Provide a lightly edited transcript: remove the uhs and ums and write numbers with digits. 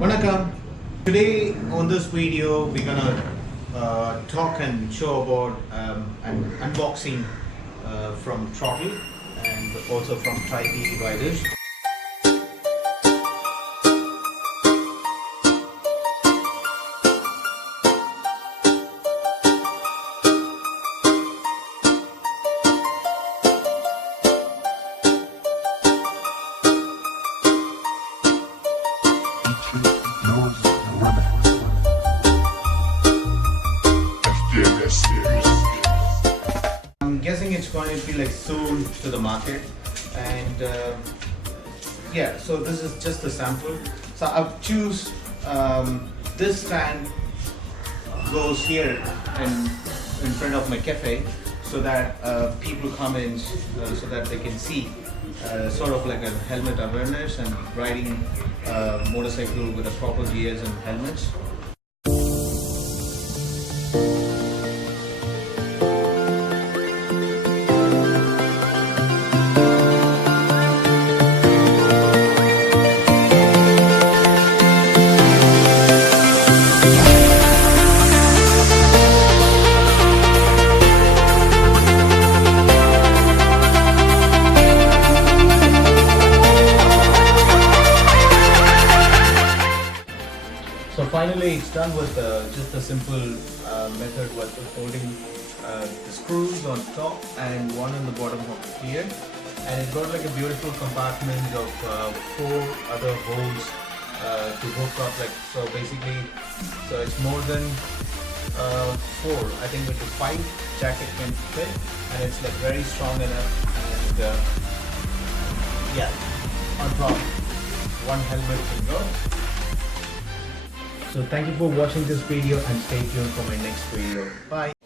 Vanakkam. Today on this video we're gonna talk and show about an unboxing from THROTTLE and also from TIDYRIDER. I'm guessing it's going to be like soon to the market, and yeah, so this is just a sample. So I've choose this stand goes here in front of my cafe, so that people come in so that they can see sort of like a helmet awareness and riding motorcycle with the proper gears and helmets. So finally it's done with just a simple method with holding the screws on top and one on the bottom of here, and it's got like a beautiful compartment of 4 other holes to hook up, like, so basically, so it's more than 4, I think with the 5 jacket can fit, and it's like very strong enough, and yeah, on top one helmet can go. So thank you for watching this video and stay tuned for my next video. Bye.